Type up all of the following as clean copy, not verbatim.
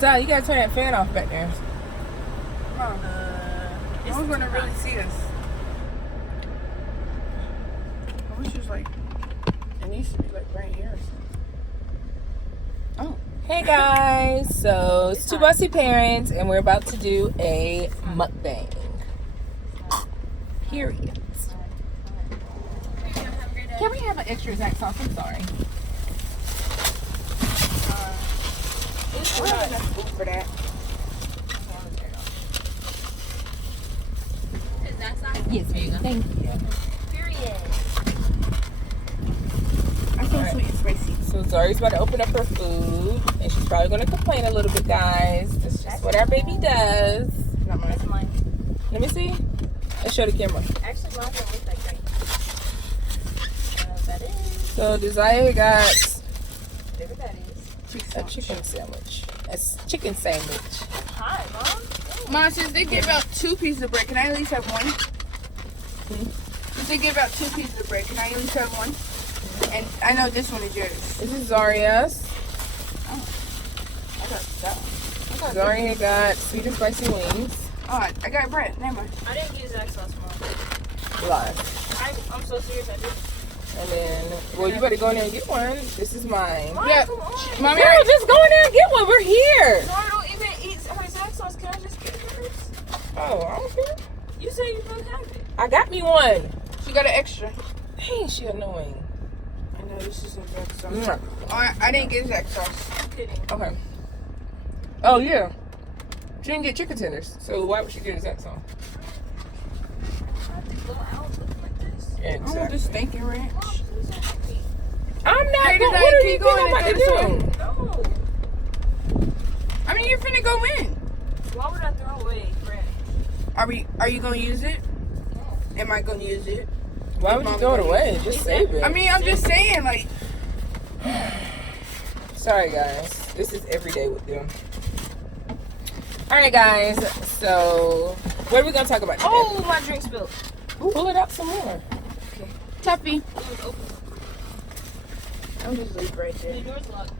Duh, you gotta turn that fan off back there. No one's gonna really see us. I wish it was like, it needs to be like right here or something. Oh. Hey guys, so it's two Bossy parents and we're about to do a mukbang. Period. Can we have an extra Zax sauce? I'm sorry. We're not enough food for that. Yes, thank you. Period. I feel sweet and spicy. So Zari's about to open up her food and she's probably going to complain a little bit, guys. That's just what our baby does. Not mine. That's mine. Let me see. Let's show the camera. Actually, mine don't look like that. That is. So Desire got Whatever that is. a chicken sandwich. A chicken sandwich. Hi, Mom. Mom, since they give out 2 pieces of bread, can I at least have one? Since they give out 2 pieces of bread, can I at least have one? And I know this one is yours. This is Zaria's. Oh. I got that. Zaria got sweet and spicy wings. Oh, I got bread. Never mind. I didn't get Zaxby's sauce, Mom. Live. I'm so serious. I did. And then, well, you better go in there and get one. This is mine. Mom, Yeah. come on. Mommy, Girl, just go in there and get one. We're here. No, I don't even eat her Zaxby's sauce. Can I just get hers? Oh, I don't care. You said you don't have it. I got me one. she got an extra. Dang, she annoying. I know this isn't Zax sauce. Mwah. Oh, I didn't get Zax sauce. I'm kidding. Okay. Oh, yeah. She didn't get chicken tenders, so why would she get a Zax sauce? I have to go out looking like this. I want Exactly. this stinking ranch. Mom, please don't hurt me. I'm not. Hey, What did I do you keep think I'm going about to into do? No. I mean, you're finna go in. Why would I throw away ranch? Are you gonna use it? No. Am I gonna use it? Why would you throw it away? Just save it. I mean, I'm just saying, like, Sorry, guys. This is every day with them. All right, guys. So, what are we gonna talk about today? Oh, my drink spilled. Pull it out some more. Tuffy. It was open. I'm just leave right The there. door's locked.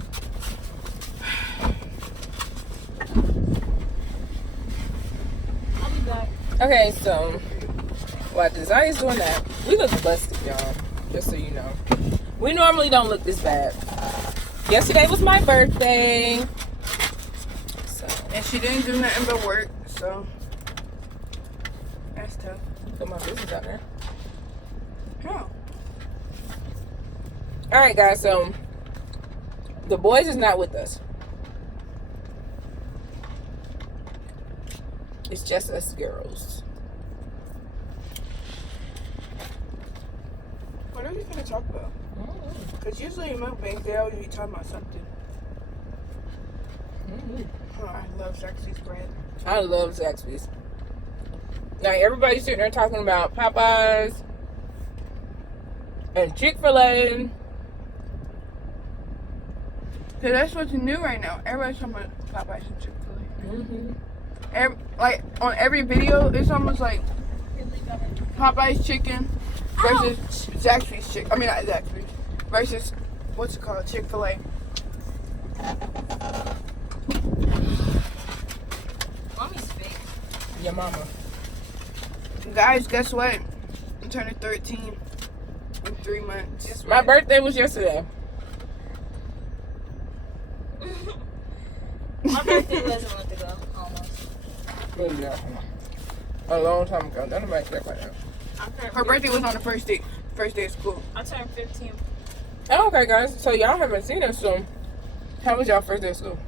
I'll be back. Okay, so while Desire's doing that, we look busted, y'all. Just so you know, we normally don't look this bad. Yesterday was my birthday, so And she didn't do nothing but work, so that's tough. put my business out there. Oh. All right, guys. So the boys is not with us. It's just us girls. What are we gonna talk about? Because usually in mukbangs, they always be talking about something. Oh, I love Zaxby's bread. I love Zaxby's. Now everybody's sitting there talking about Popeyes and Chick-fil-A. Because that's what's new right now. Everybody's talking about Popeyes and Chick-fil-A. Mm-hmm. Like, on every video, it's almost like Popeyes chicken versus Zaxby's chicken. I mean, not Zaxby's. Versus, what's it called? Chick-fil-A. Mommy's fake. Your mama. Guys, guess what? I'm turning 13 in 3 months. My birthday was yesterday. My birthday was a month ago, almost. Yeah. A long time ago. None of my care about that. Her birthday was on the first day of school. I turned 15. Oh, okay, guys. So y'all haven't seen us, so how was y'all first day of school?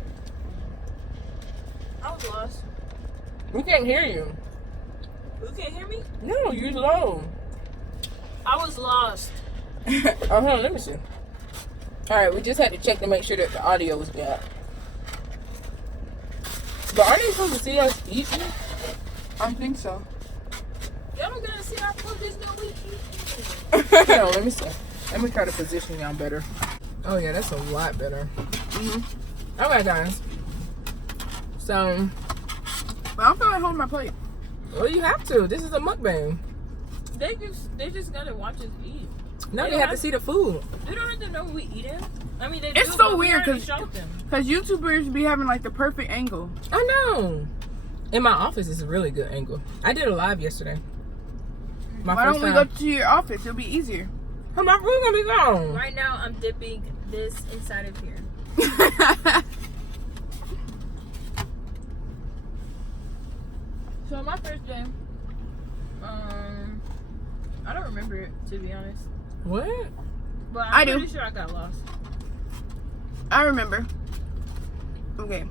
I was lost. We can't hear you. You can't hear me? No, you low. I was lost. Let me see. All right, we just had to check to make sure that the audio was good. But aren't they supposed to see us eating? I don't think so. Y'all don't gotta see our food. There's no way eating. No, let me see. Let me try to position y'all better. Oh yeah, that's a lot better. Okay, guys. So, But I'm gonna hold my plate. well, you have to. This is a mukbang. They just gotta watch us eat. No, they have to see the food. They don't have to know what we eating. I mean, they It's do, so but we weird already 'cause- showed them. Because YouTubers be having like the perfect angle. I know. In my office, it's a really good angle. I did a live yesterday. My Why first don't we time. go to your office? It'll be easier. Oh, my room gonna be gone. Right now, I'm dipping this inside of here. So on my first day, I don't remember it, to be honest. What? But I I'm do. pretty sure I got lost. I remember. Okay.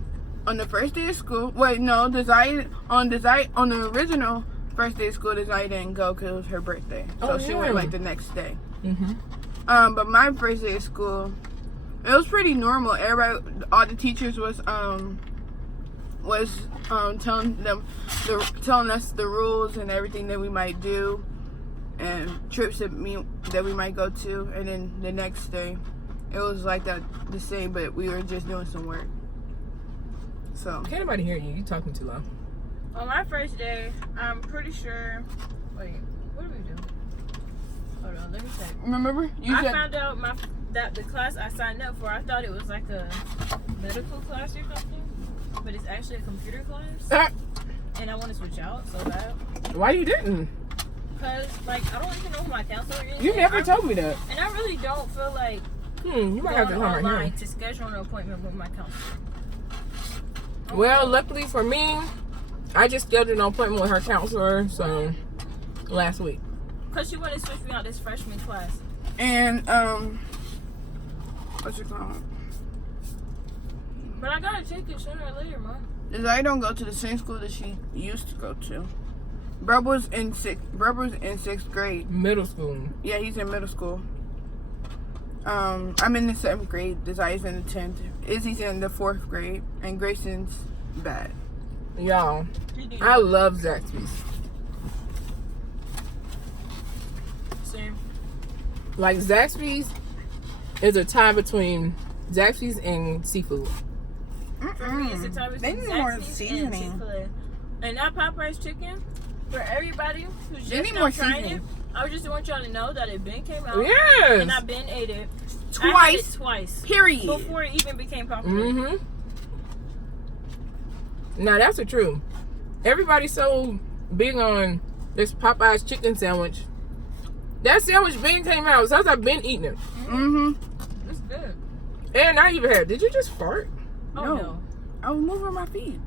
On the first day of school, wait, no, on the original first day of school, Desire didn't go because it was her birthday. So Oh, she yeah. went like the next day. Mm-hmm. But my first day of school, it was pretty normal. Everybody, all the teachers was telling us the rules and everything that we might do, and trips that we might go to. And then the next day, it was like that the same, but we were just doing some work. So Can't nobody hear you. You talking too loud. On my first day, I'm pretty sure. Wait, what did we do? Hold on, let me check. remember you I said found out that the class I signed up for, I thought it was like a medical class or something, but it's actually a computer class, and I want to switch out so bad Why you didn't? because like I don't even know who my counselor is. You and never I- told me that. And I really don't feel like You might have to going come right online here. to schedule an appointment with my counselor. Well, luckily for me, I just scheduled an appointment with her counselor, so last week. Because she wanted to switch me out this freshman class. and what's it called? But I gotta check it sooner or later, Mom. Desire don't go to the same school that she used to go to. Brub was in sixth grade. Middle school. Yeah, he's in middle school. I'm in the 7th grade. Desire's in the 10th. Izzy's in the 4th grade, and Grayson's bad. Y'all, I love Zaxby's. Same. Like, Zaxby's is a tie between Zaxby's and seafood. For me, it's the type of They need more seasoning. And that Popeyes chicken, for everybody who's They just need now more trying it, seasoning. I just want y'all to know that it been came out. Yes. And I been ate it. I had it Twice. twice. Period. Before it even became popular. Mm-hmm. Now, that's the truth. Everybody's so big on this Popeyes chicken sandwich. That sandwich been came out since I've been eating it. Mm-hmm. It's good. And I even had, did you just fart? Oh No. no. I was moving my feet.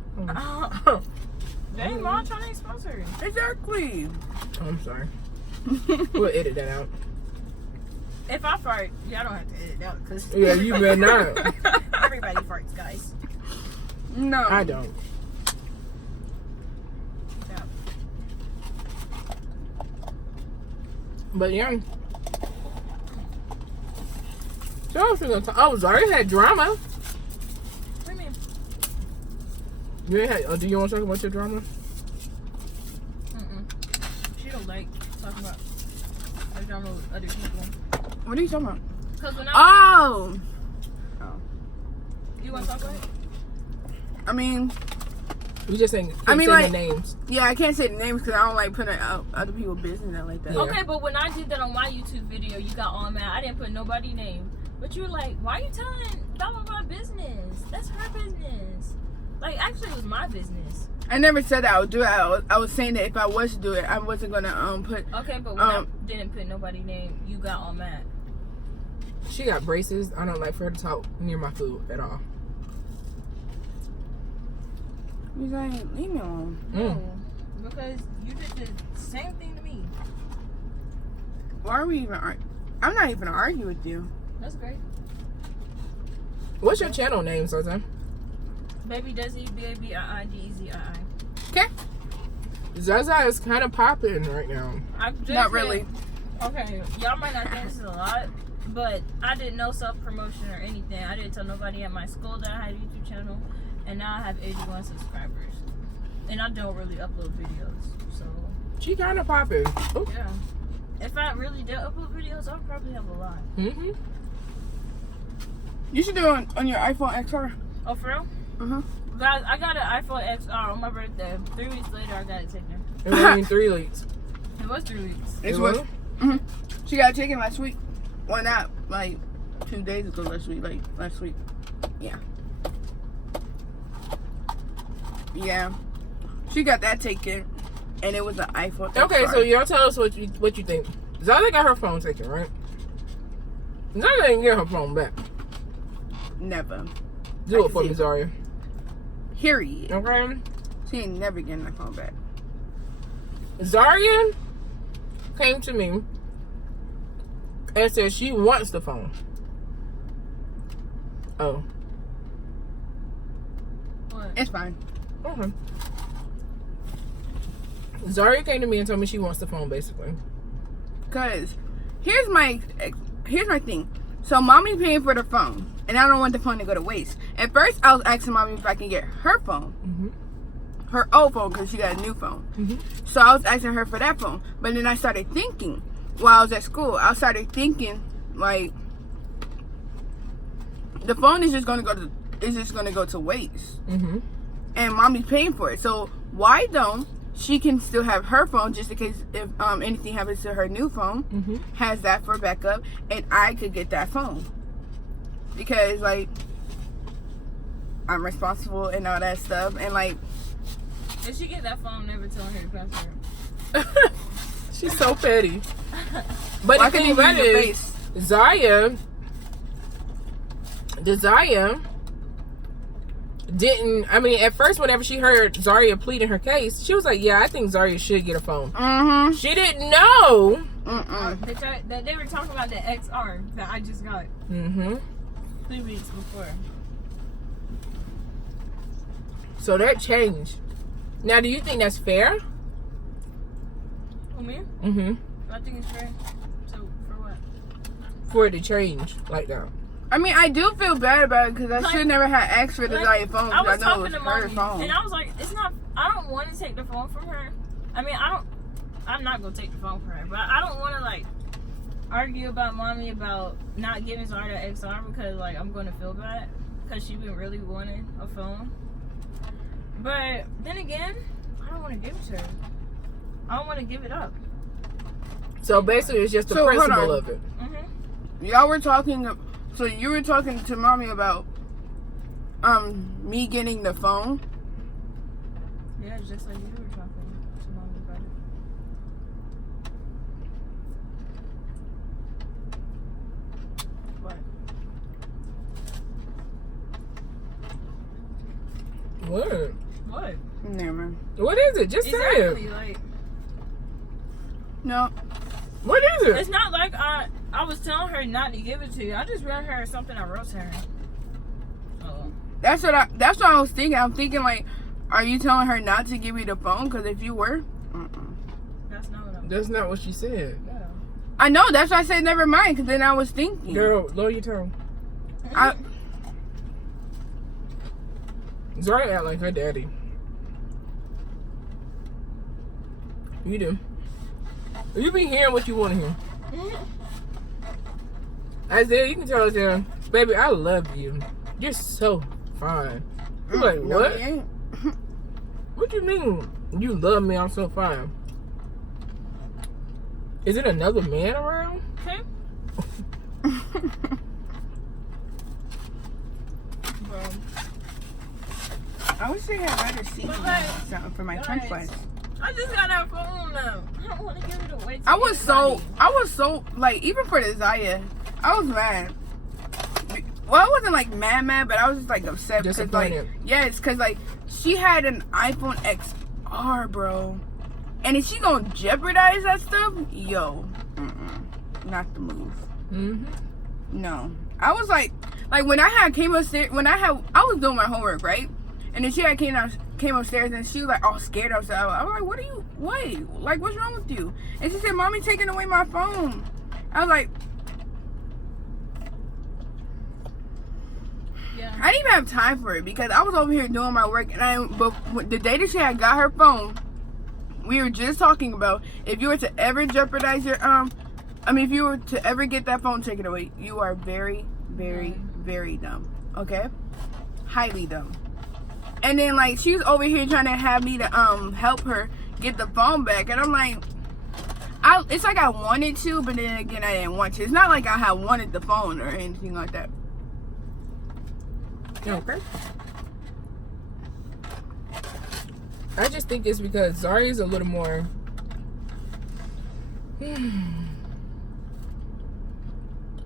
Dang, Mom, trying to sponsor it. Exactly. Oh, I'm sorry. We'll edit that out. If I fart, y'all don't have to edit it out because Yeah, you better not. everybody farts, guys. No. I don't. Yeah. But yeah. So I was gonna talk. Oh, Zari had drama. What do you mean? You ain't had, do you want to talk about your drama? She don't like talking about her drama with other people. What are you talking about? Because when Oh. you want to talk about it? I mean, You just saying. I mean, say like- the names. yeah, I can't say the names because I don't like putting out other people's business out like that. Yeah. Okay, but when I did that on my YouTube video, you got all mad. I didn't put nobody's name. But you were like, why are you telling about my business? That's her business. Like, actually, it was my business. I never said that I would do it. I was saying that if I was to do it, I wasn't gonna put. Okay, but when I didn't put nobody's name, you got all mad. She got braces. I don't like for her to talk near my food at all. He's like, leave me alone. No, because you did the same thing to me. Why are we even? I'm not even arguing with you. That's great. What's your channel name, Susan? Baby Desi, B-A-B-I-I-D-E-Z-I-I. Okay. Zaza is kind of popping right now. I've just Not said- really. Okay, y'all might not think this is a lot, but I did no self-promotion or anything. I didn't tell nobody at my school that I had a YouTube channel, and now I have 81 subscribers. And I don't really upload videos, so She kind of popping. Oh. yeah. If I really did upload videos, I would probably have a lot. Mm-hmm. You should do it on your iPhone XR. Oh, for real? Uh-huh. Guys, I got an iPhone XR on my birthday. 3 weeks later, I got it taken. It was in 3 weeks. It was 3 weeks. It's It what? was? Mm-hmm. She got it taken last week. Well, not like 2 days ago. Last week. Yeah. Yeah. She got that taken, and it was an iPhone. Okay, so y'all tell us what you think. Zaria got her phone taken, right? Zaria didn't get her phone back. Never. Do it for me, Zaria. Period. Okay. She ain't never getting her phone back. Zaria came to me and said she wants the phone. Oh. What? It's fine. Okay. Zaria came to me and told me she wants the phone, basically. Cause here's my thing. So mommy's paying for the phone, and I don't want the phone to go to waste. At first, I was asking mommy if I can get her phone, her old phone, because she got a new phone. So I was asking her for that phone. But then I started thinking, while I was at school, like, the phone is just gonna go to waste, and mommy's paying for it. So why don't she can still have her phone just in case if anything happens to her new phone, has that for backup, and I could get that phone. Because, like, I'm responsible and all that stuff, and, like... If she get that phone, never tell her the password. She's so petty. But Why the thing couldn't you about use it your is, Zaria didn't, I mean, at first, whenever she heard Zaria pleading her case, she was like, yeah, I think Zaria should get a phone. She didn't know. That they were talking about the XR that I just got 3 weeks before. So that changed. Now, do you think that's fair? For me? I think it's fair. So, for what? For it to change like that. I mean, I do feel bad about it because I should never have asked for the Zaria phone. I was I know talking it to was her mommy, phone. and I was like, I don't want to take the phone from her. I mean, I'm not going to take the phone from her, but I don't want to, like, argue about mommy about not giving Zaria XR because, like, I'm going to feel bad because she been really wanting a phone. But then again, I don't want to give it to her. I don't want to give it up. So basically, it's just the principle of it. Y'all were talking, so you were talking to mommy about me getting the phone. Yeah, just like you were talking to mommy about it. What? What? Never. What is it? Just say Exactly, it. like, No. What is it? it's not like I was telling her not to give it to you. I just read her something I wrote to her. Oh. That's what I was thinking. I'm thinking, like, are you telling her not to give you the phone? Because if you were, That's not what I'm That's not what she said. Yeah. I know. That's why I said never mind. Because then I was thinking. Girl, lower your tone. Zaria act like her daddy. You do. You be hearing what you want to hear. Isaiah, you can tell Isaiah, baby, I love you. You're so fine. I'm like, No, what? he ain't. What you mean? You love me, I'm so fine. Is it another man around? Okay. Bro. I wish they had better seating But, like, something for my guys, French fries. I just got that phone now. I don't want to give it away to I was anybody. so like, even for the Zaya, I was mad. Well, I wasn't like mad, but I was just like upset because, like, Disappointed. yes, because, like, she had an iPhone XR, bro, and if she gonna jeopardize that stuff, yo, not the move. No, I was like when I had came upstairs, I was doing my homework, right, and then she had came upstairs and she was like all scared of herself. I was like, wait, what's wrong with you? And she said, Mommy taking away my phone. I was like, Yeah. I didn't even have time for it because I was over here doing my work, and but the day that she had got her phone, we were just talking about if you were to ever jeopardize your if you were to ever get that phone taken away, you are very, very, very dumb. Okay? Highly dumb. And then, like, she was over here trying to have me to help her get the phone back, and I'm like, it's like I wanted to, but then again, I didn't want to. It's not like I had wanted the phone or anything like that. Okay. I just think it's because Zari's a little more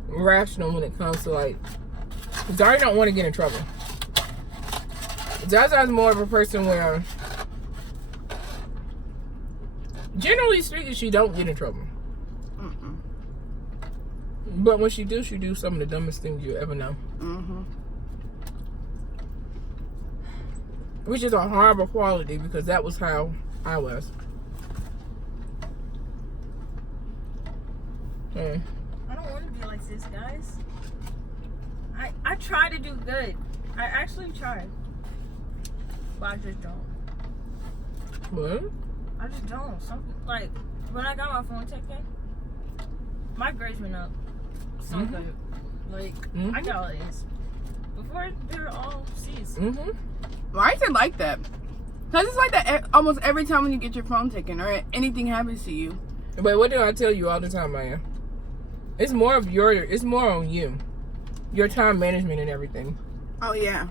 rational when it comes to like. Zari don't want to get in trouble. Zaza's more of a person where, generally speaking, she don't get in trouble. Mm-mm. But when she do some of the dumbest things you ever know. Mm-hmm. Which is a horrible quality because that was how I was. I don't want to be like this, guys. I try to do good. I actually try. But I just don't. What? I just don't. Something like when I got my phone taken, my grades went up. So good. Like I got all A's. Before they were all C's. Why is it like that? Because it's like that almost every time when you get your phone taken or anything happens to you. But what do I tell you all the time, Maya? It's more of it's more on you. Your time management and everything. Oh, yeah.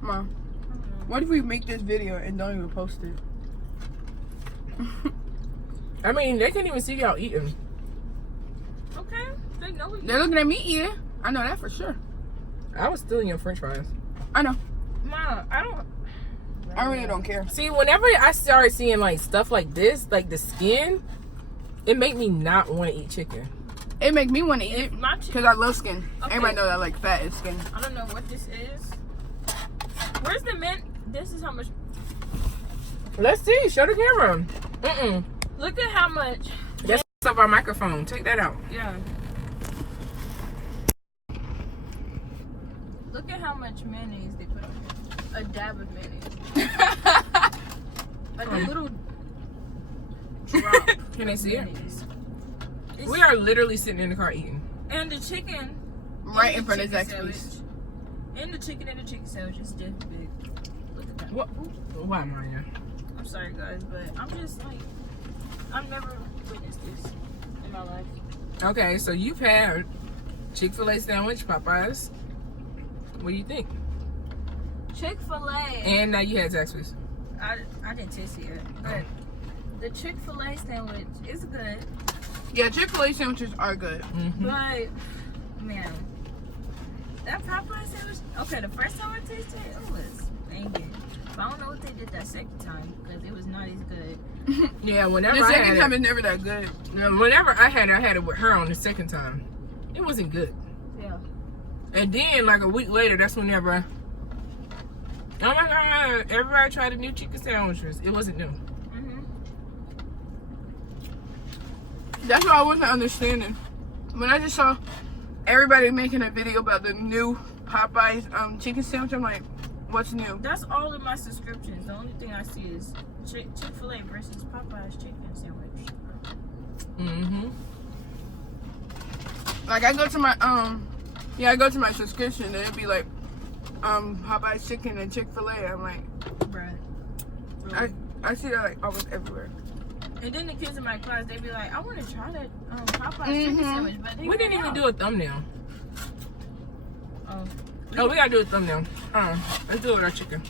Mom, what if we make this video and don't even post it? I mean, they can't even see y'all eating. Okay. They know we They're looking at me eating. I know that for sure. I was stealing your french fries. I know. Mom, I don't. I really don't care. See, whenever I started seeing like stuff like this, like the skin, it made me not want to eat chicken. It make me want to eat it My because I love skin. Okay. Everybody knows I like fat and skin. I don't know what this is. Where's the mint? This is how much. Let's see. Show the camera. Look at how much. That's up our microphone. Take that out. Yeah. Look at how much mayonnaise they put on here. A dab of mayonnaise. Like a little drop. Can they see it? mayonnaise. We are literally sitting in the car eating. And the chicken. Right in and front of the chicken Zaxby's. sandwich. And the chicken sandwich is just big. Look at that. What? Why, Maya? I'm sorry, guys, but I'm just like, I've never witnessed this in my life. Okay, so you've had Chick-fil-A sandwich, Popeyes. What do you think? Chick-fil-A. And now you had Zaxby's. I didn't taste it yet, but the Chick-fil-A sandwich is good. Yeah, Chick-fil-A sandwiches are good. But man, that Popeye sandwich. Okay, the first time I tasted it, it was banging. But I don't know what they did that second time because it was not as good. Yeah, whenever The I second had time it, is never that good. whenever I had it with her on the second time. It wasn't good. Yeah. And then, like a week later, that's whenever. Oh my God! Everybody tried the new chicken sandwiches. It wasn't new. That's what I wasn't understanding. When I just saw everybody making a video about the new Popeyes chicken sandwich, I'm like, what's new? That's all of my subscriptions. The only thing I see is Chick-fil-A versus Popeye's chicken sandwich. Like I go to my I go to my subscription and it'd be like Popeyes chicken and Chick-fil-A. I'm like, Bruh. Really? I see that like almost everywhere. And then the kids in my class, they be like, I want to try that Popeye's chicken sandwich, but they We didn't even do a thumbnail. Oh. Oh, we gotta do a thumbnail. Let's do it with our chicken.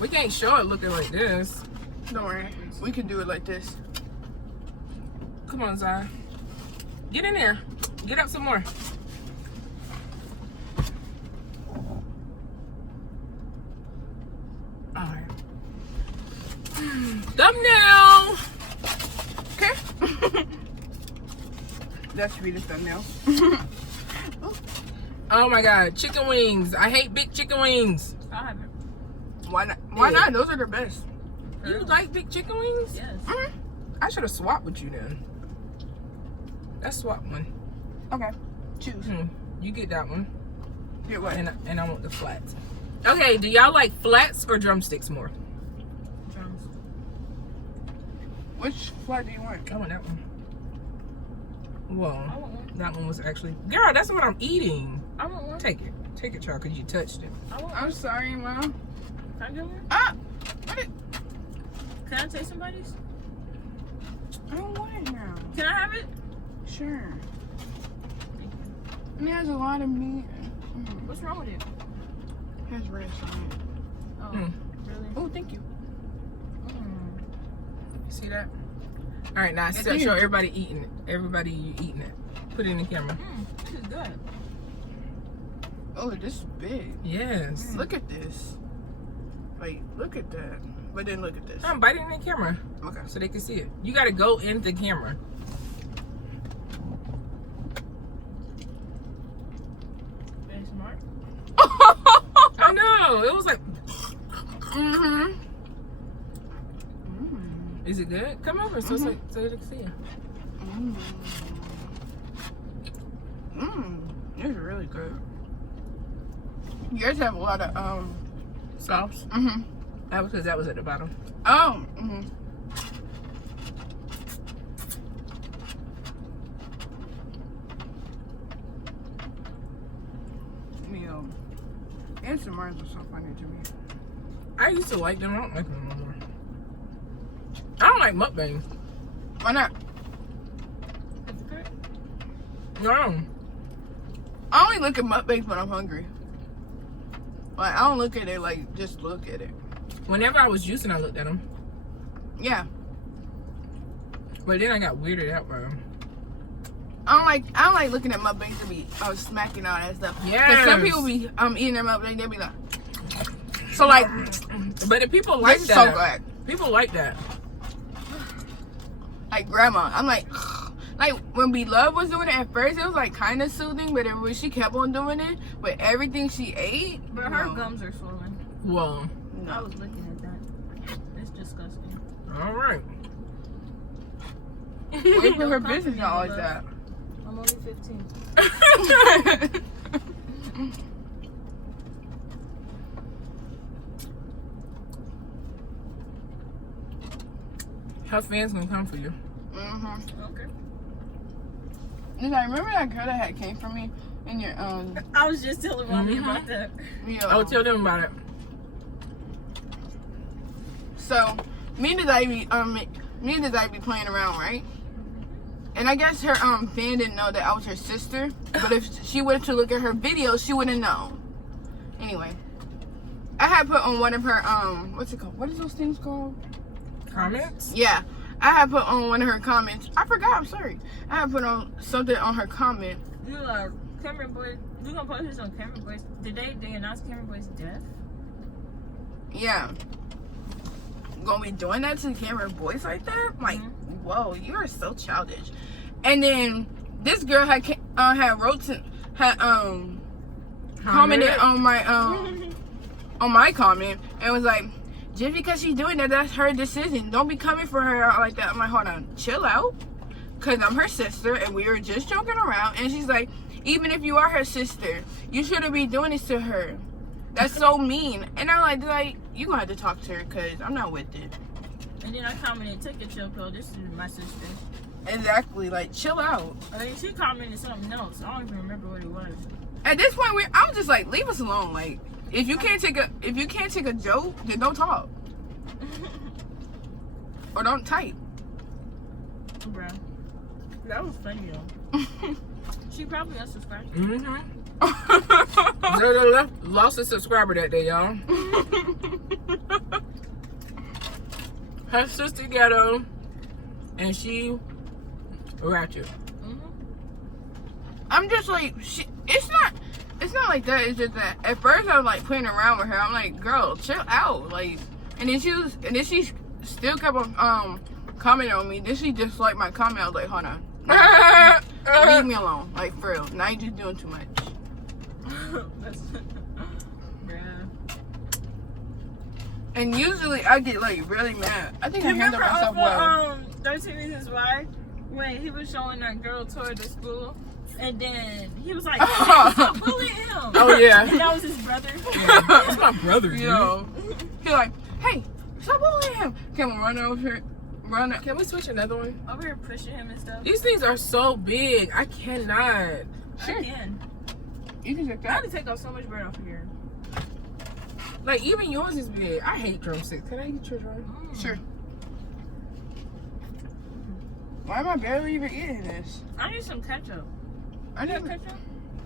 We can't show it looking like this. Don't worry, we can do it like this. Come on, Zai. Get in there. Get up some more. Alright. Thumbnail! Okay. That should be the thumbnail. Oh my God, chicken wings. I hate big chicken wings. I haven't. Why not? Why not? Those are the best. You like big chicken wings? Yes. I should have swapped with you then. Let's swap one. Okay. Choose. You get that one. Get what? And I want the flats. Okay, do y'all like flats or drumsticks more? Drums. Which flat do you want? I want that one. Whoa. I want one. That one was actually... Girl, that's what I'm eating. I want one. Take it. Take it, child, because you touched it. I'm sorry, Mom. Can I get one? Ah! What it? Can I take somebody's? I don't want it now. Can I have it? Sure. And it has a lot of meat. What's wrong with it? It has ranch on it. Oh, Mm. really? Oh, thank you. See that? All right, now It's show huge. everybody eating it. Everybody, you eating it. Put it in the camera. This is good. Oh, this is big. Yes. Look at this. Like, look at that. But then look at this. Bite it in the camera Okay. so they can see it. You got to go in the camera. Very smart. I know. It was like, Mm-hmm. is it good? Come over so they can see you. It's really good. Yours have a lot of Sauce. Mm-hmm. That was because that was at the bottom. Oh. Mm-hmm. ASMRs are so funny to me. I used to like them. I don't like them no more. I don't like mukbang. Why not? Is it good? No. I only look at mukbangs when I'm hungry. Like, I don't look at it like, just look at it. Whenever I was juicing, I looked at them. Yeah. But then I got weirded out by them. I don't like looking at mukbangs to be smacking all that stuff. Yes. Because some people be eating their mukbang, they be like. So like, But if people like this is that, so good. people like that. Like grandma, I'm like when Beloved was doing it at first, it was like kind of soothing, but then when she kept on doing it, with everything she ate, But her gums are swollen. Well, I was looking at that. It's disgusting. all right. Wait for her Don't business compliment all me, like love. that. I'm only 15. Her fans gonna come for you. Mm-hmm. Okay. And I remember that girl that had came for me in your I was just telling mommy about that. I would tell them about it. So me and I be playing around, right? And I guess her fan didn't know that I was her sister. But if she were to look at her video, she wouldn't know. Anyway, I had put on one of her what's it called? What is those things called? Comments? Yeah, I had put on one of her comments. I forgot. I'm sorry. I had put on something on her comment. You Cameron Boy, you gonna post this on Cameron Boy's? Did they announce Cameron Boy's death? Yeah. Gonna be doing that to Cameron Boys like that? I'm like, whoa, you are so childish. And then this girl had commented on my comment and was like, just because she's doing that, that's her decision. Don't be coming for her like that. I'm like, hold on, chill out, cause I'm her sister and we were just joking around. And she's like, even if you are her sister, you shouldn't be doing this to her. That's so mean. And I'm like, you gonna have to talk to her, cause I'm not with it. And then I commented, take a chill pill. This is my sister. Exactly, like chill out. I mean, she commented something else. I don't even remember what it was. At this point, I was just like, leave us alone. Like, if you can't take a joke, then don't talk or don't type. Bruh. That was funny though. She probably unsubscribed. Zoe lost a subscriber that day, y'all. Her sister ghetto, and she ratchet. I'm just like, it's not like that. It's just that at first I was like playing around with her. I'm like, girl, chill out. Like, and then she still kept on commenting on me. Then she disliked my comment. I was like, hold on, leave me alone. Like for real, now you just doing too much. And usually I get like really mad. I think I handle myself well. 13 Reasons Why, when he was showing that girl tour to school, and then he was like, hey, stop bullying him. Oh yeah, And that was his brother. Yeah. That's my brother. You know, he's like, hey, stop bullying him. Can we run over here? Can we switch another one? Over here pushing him and stuff. These things are so big. I cannot. I can. You can take I had that. to take off so much bread off of here. Like, even yours is big. I hate drumsticks. Can I get yours, right? Sure. Why am I barely even eating this? I need some ketchup. I You have didn't. ketchup?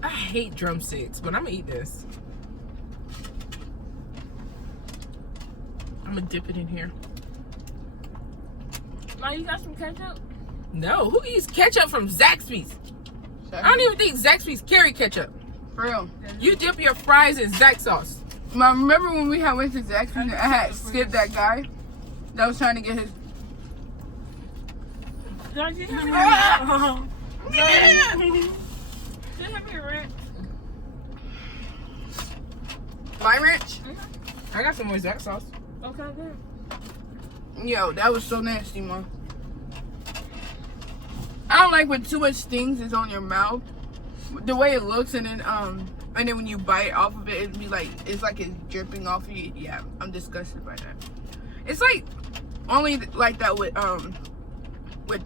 I hate drumsticks, but I'm gonna eat this. I'm gonna dip it in here. Mom, you got some ketchup? No, who eats ketchup from Zaxby's? I don't even think Zaxby's carry ketchup. For real. You dip your fries in Zax sauce. Mom, remember when we had went to Zaxby and I had skipped that guy that was trying to get his. Did you have me? Did you have me rent? My Rich? I got some more Zax sauce. Okay, good. Yo, that was so nasty, Mom. I don't like when too much things is on your mouth. The way it looks, and then when you bite off of it, it'd be like it's dripping off of you. Yeah, I'm disgusted by that. It's like only like that with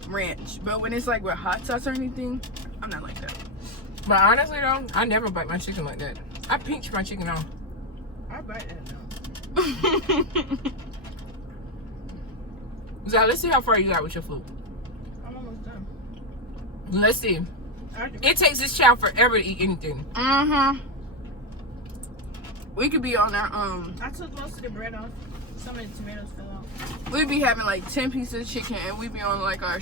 ranch, but when it's like with hot sauce or anything, I'm not like that. But honestly though, I never bite my chicken like that. I pinch my chicken off. I bite that now. So let's see how far you got with your food. I'm almost done. Let's see. I do. It takes this child forever to eat anything. We could be on our I took most of the bread off. Some of the tomatoes fell out. we'd be having like 10 pieces of chicken, and we'd be on like our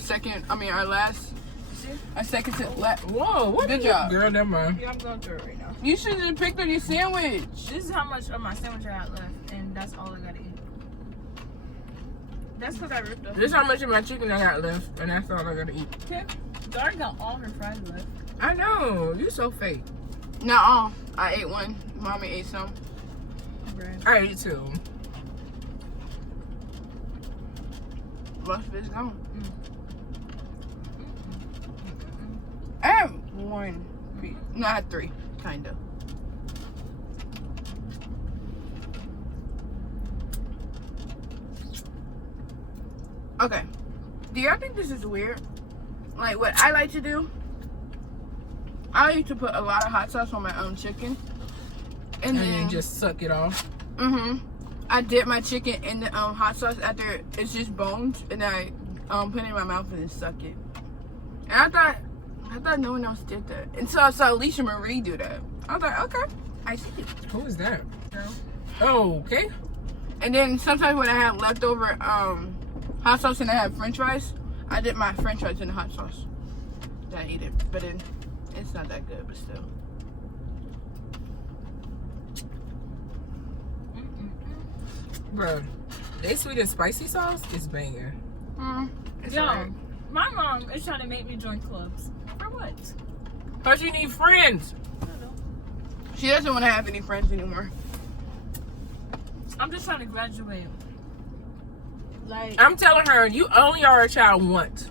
last. See? Our second to last. Whoa, what Good did you- job. Girl, never mind. Yeah, I'm going through it right now. You should have picked up your sandwich. This is how much of my sandwich I got left, and that's all I gotta eat. That's because I ripped up. This is how much of my chicken I got left, and that's all I gotta eat. Okay. Dar got all her fries left. I know, you so fake. Nuh-uh. I ate one. Mommy ate some. Bread. I ate two. Most of it's gone. I have one piece. No, I had three. Kind of. Okay. Do y'all think this is weird? Like, what I like to do? I like to put a lot of hot sauce on my own chicken. And then just suck it off. I dip my chicken in the hot sauce after it's just bones, and I put it in my mouth and then suck it. And I thought no one else did that. And so I saw Alicia Marie do that. I was like, okay, I see it. Who is that? Girl. Oh, okay. And then sometimes when I have leftover hot sauce and I have French fries, I dip my French fries in the hot sauce. Then I eat it, but it's not that good, but still. Bro, they sweet and spicy sauce is banging. It's Yo, alright. my mom is trying to make me join clubs. For what? Cause you need friends. I don't know. She doesn't want to have any friends anymore. I'm just trying to graduate. Like, I'm telling her, you only are a child once.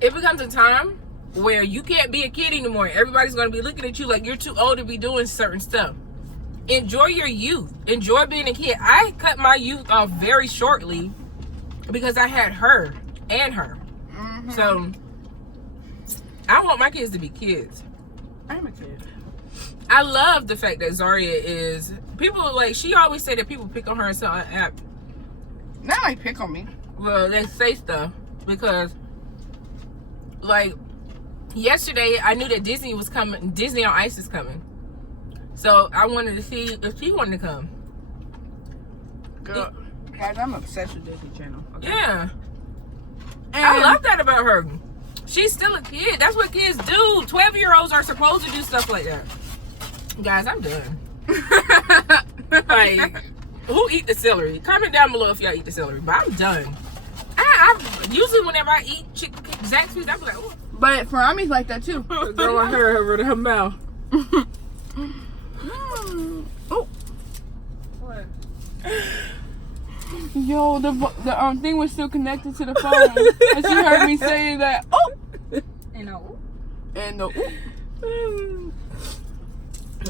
It becomes a time where you can't be a kid anymore. Everybody's gonna be looking at you like you're too old to be doing certain stuff. Enjoy your youth. Enjoy being a kid. I cut my youth off very shortly because I had her and her. So I want my kids to be kids. I'm a kid. I love the fact that Zaria is people like she always say that people pick on her and so app. Not like pick on me. Well, they say stuff because like yesterday I knew that Disney was coming. Disney on Ice is coming. So I wanted to see if she wanted to come. Girl, guys, I'm obsessed with Disney Channel. Okay? Yeah. And I love that about her. She's still a kid. That's what kids do. 12-year-olds are supposed to do stuff like that. Guys, I'm done. Like, who eat the celery? Comment down below if y'all eat the celery. But I'm done. I usually whenever I eat Zaxby's, I'm like, oh. But Farami's like that too. Girl, I heard her in her mouth. Oh, what? yo, the thing was still connected to the phone, and she heard me say that. Oh, And and the ooh.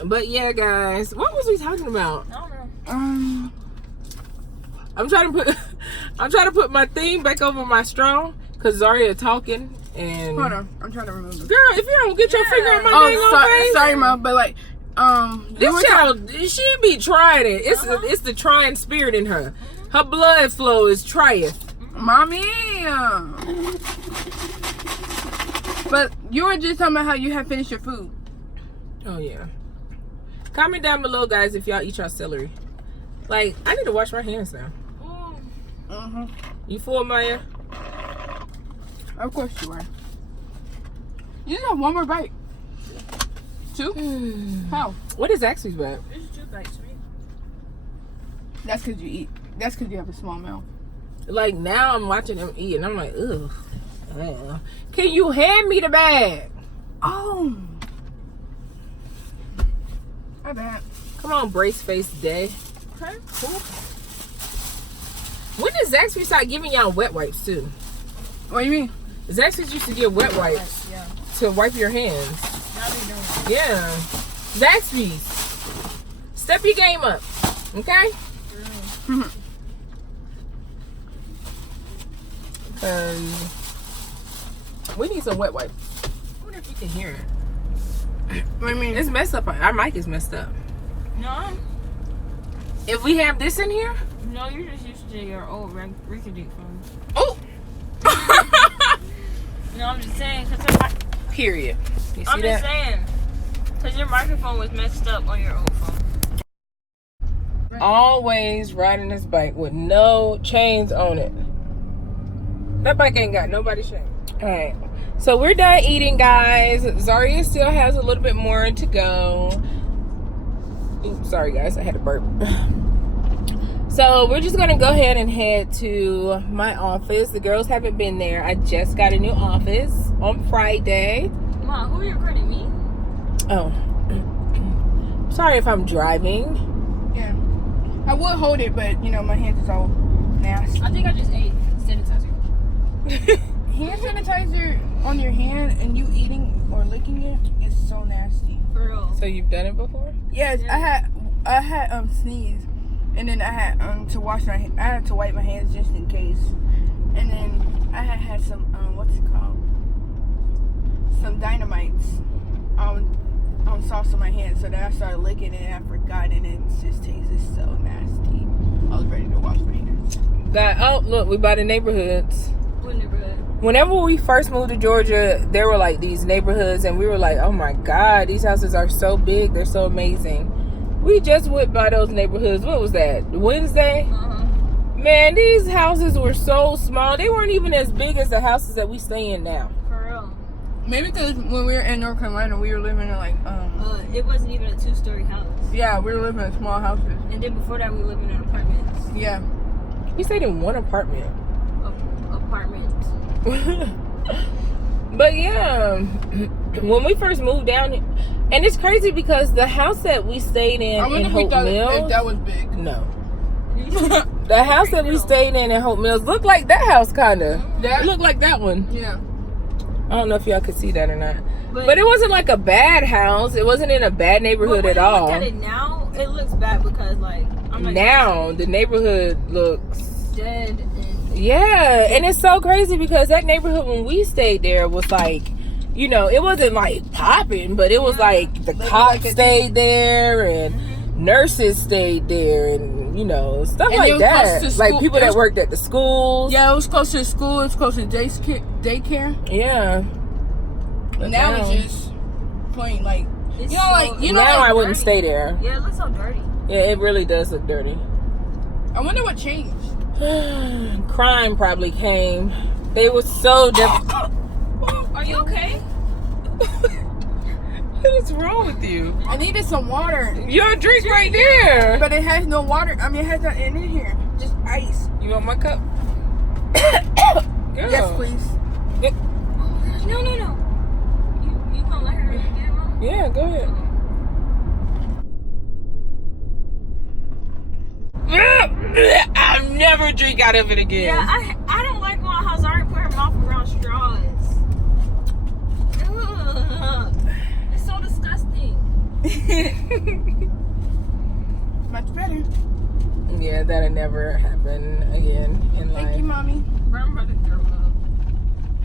But yeah, guys, what was we talking about? I don't know. I'm trying to put my thing back over my straw because Zaria talking And Hold on, I'm trying to remember. girl, if you don't get your finger on my Oh, dang on face, sorry, Mom, but like, this child, she be trying it. It's the trying spirit in her. Her blood flow is trieth. Mommy. But you were just talking about how you had finished your food. Oh yeah. Comment down below, guys, if y'all eat your celery. Like, I need to wash my hands now. You full, Maya? Of course you are. You just have one more bite. 2? How? What is Zaxby's bag? It's 2 bites, right? That's because you eat. That's because you have a small mouth. Like, now I'm watching them eat, and I'm like, ugh. Can you hand me the bag? Oh. My bad. Come on, brace face day. Okay, cool. When did Zaxby start giving y'all wet wipes, too? What do you mean? Zaxby's used to give wet wipes Yeah. to wipe your hands. Now they don't. Yeah. Zaxby's. Step your game up. Okay? We need some wet wipes. I wonder if you can hear it. What do you mean? It's messed up. Our mic is messed up. No. If we have this in here. No, you're just used to your old Rickety phone. Oh! No, I'm just saying, because Period. You see I'm just that? saying, because your microphone was messed up on your old phone. Always riding this bike with no chains on it. That bike ain't got nobody's chain. Alright. So we're done eating, guys. Zaria still has a little bit more to go. Oops, sorry guys, I had to burp. So we're just gonna go ahead and head to my office. The girls haven't been there. I just got a new office on Friday. Mom, who are you recording, me? Oh. Sorry if I'm driving. Yeah. I would hold it, but, you know, my hands is all nasty. I think I just ate sanitizer. Hand sanitizer on your hand and you eating or licking it is so nasty. For real. So you've done it before? Yes, Yeah. I had sneeze, and then I had to wash my. I had to wipe my hands just in case, and then I had some what's it called? Some dynamites sauce on my hands, so then I started licking it and I forgot, and it just tasted so nasty. I was ready to wash my hands. Look, we by the neighborhoods. What neighborhood? Whenever we first moved to Georgia, there were like these neighborhoods, and we were like, oh my God, these houses are so big. They're so amazing. We just went by those neighborhoods. What was that? Wednesday? Man, these houses were so small. They weren't even as big as the houses that we stay in now. For real. Maybe because when we were in North Carolina, we were living in like It wasn't even a 2-story house. yeah, we were living in small houses. And then before that, we were living in apartments. Yeah. We stayed in one apartment. Apartments. But yeah, when we first moved down here, and it's crazy because the house that we stayed in Hope Mills, if that was big. no, the house that we stayed in Hope Mills looked like that house, kind of. It looked like that one. Yeah. I don't know if y'all could see that or not, but it wasn't like a bad house. It wasn't in a bad neighborhood at all. Look at it now, it looks bad because like I'm like Now the neighborhood looks dead. Yeah, and it's so crazy because that neighborhood when we stayed there was like, you know, it wasn't like popping, but it was like the cops stayed there and nurses stayed there and, you know, stuff And like that. Like school. people that worked at the schools. Yeah, it was close to the school. It was close to daycare. Yeah. But Now it's just plain like It's you know, like you know. now Like, I wouldn't dirty. stay there. Yeah, it looks so dirty. Yeah, it really does look dirty. I wonder what changed. Crime probably came. They were so different. Are you okay? What is wrong with you? I needed some water, Your drink right there. but it has no water. I mean, it has nothing in here, just ice. You want my cup? Girl. Yes, please. No. You gonna let her get it wrong? Yeah, go ahead. I'll never drink out of it again. Yeah, I don't like when Hazari put her mouth around straws. Ugh. It's so disgusting. Much better. Yeah, that'll never happen again in life. Thank you, mommy. Bro, I'm about to throw up.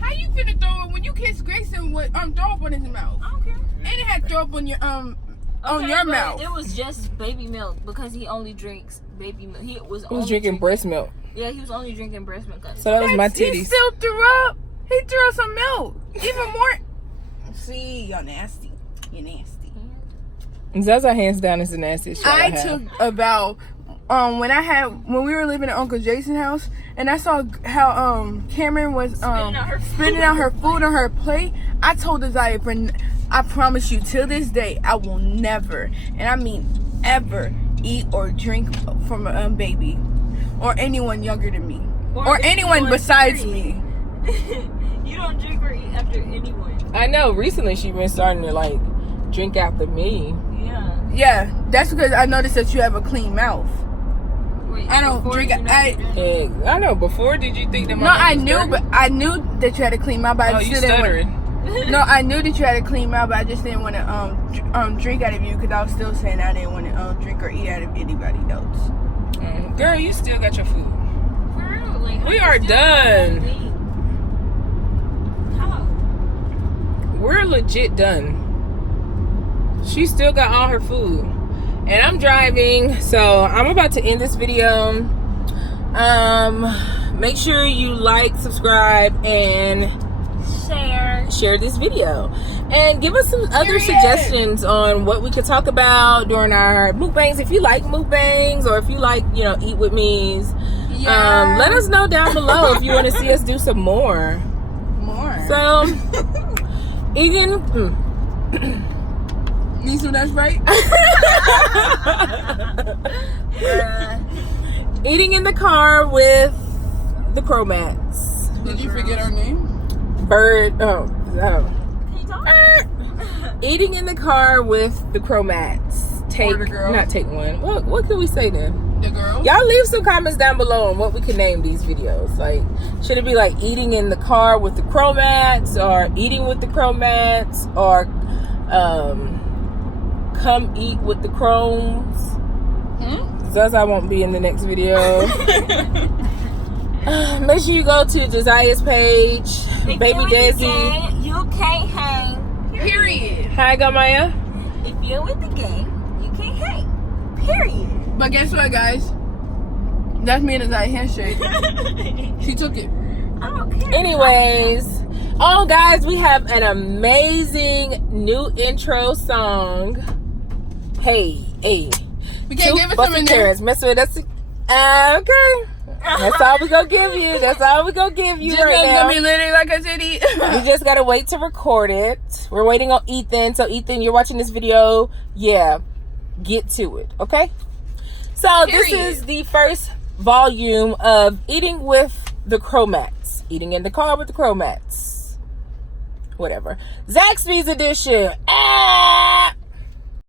How you you finna throw it when you kiss Grayson with throw up on his mouth? I don't care. And it had throw up on your on your but mouth. It was just baby milk because he only drinks baby milk. He was drinking breast milk. Yeah, he was only drinking breast milk. So that was my He titties. still threw up. He threw up some milk. Even more. See, y'all nasty. You nasty. Zaza hands down is the nastiest shit I have. took about when we were living at Uncle Jason's house, and I saw how Cameron was spitting out her food on her plate. I told Desire, I promise you, till this day, I will never, and I mean ever, eat or drink from a baby or anyone younger than me or anyone besides me. You don't drink or eat after anyone. I know. Recently, she's been starting to like drink after me. Yeah, that's because I noticed that you have a clean mouth. Wait, I don't drink. I know. Before, did you think that? No, I knew, but I knew that you had a clean mouth. But I you still didn't stuttering. No, I knew that you had a clean mouth, but I just didn't want to drink out of you because I was still saying I didn't want to drink or eat out of anybody else. Girl, you still got your food. For real, like, We are done. How? We're legit done. She still got all her food. And I'm driving, so I'm about to end this video. Make sure you like, subscribe, and share this video. And give us some other suggestions on what we could talk about during our mukbangs. If you like mukbangs, or if you like, eat with me's. Let us know down below if you want to see us do some more. So, eating. Lisa, that's right. Eating in the car with the Chromats. Did you forget our name? Bird. Oh. Can you talk? Eating in the car with the Chromats. Not take one. What can we say then? The girl. Y'all leave some comments down below on what we can name these videos. Like, should it be like eating in the car with the Chromats, or eating with the Chromats, or come eat with the Chromes? Zaza won't be in the next video. Make sure you go to Josiah's page, Baby Desi. You can't hang. Period. Hi, Gamaya. If you're with the gang, you can't hang. Period. But guess what, guys? That's me and Isaiah handshake. She took it. I don't care. Anyways, guys, we have an amazing new intro song. Hey. We can't give it some in there. Mess with us. Okay. That's all we gonna give you. Just right now. Gonna be literally like a city. We just gotta wait to record it. We're waiting on Ethan. So Ethan, you're watching this video. Yeah, get to it. Okay. So This is the first volume of Eating with the Chromats. Eating in the car with the Chromats. Whatever. Zaxby's edition.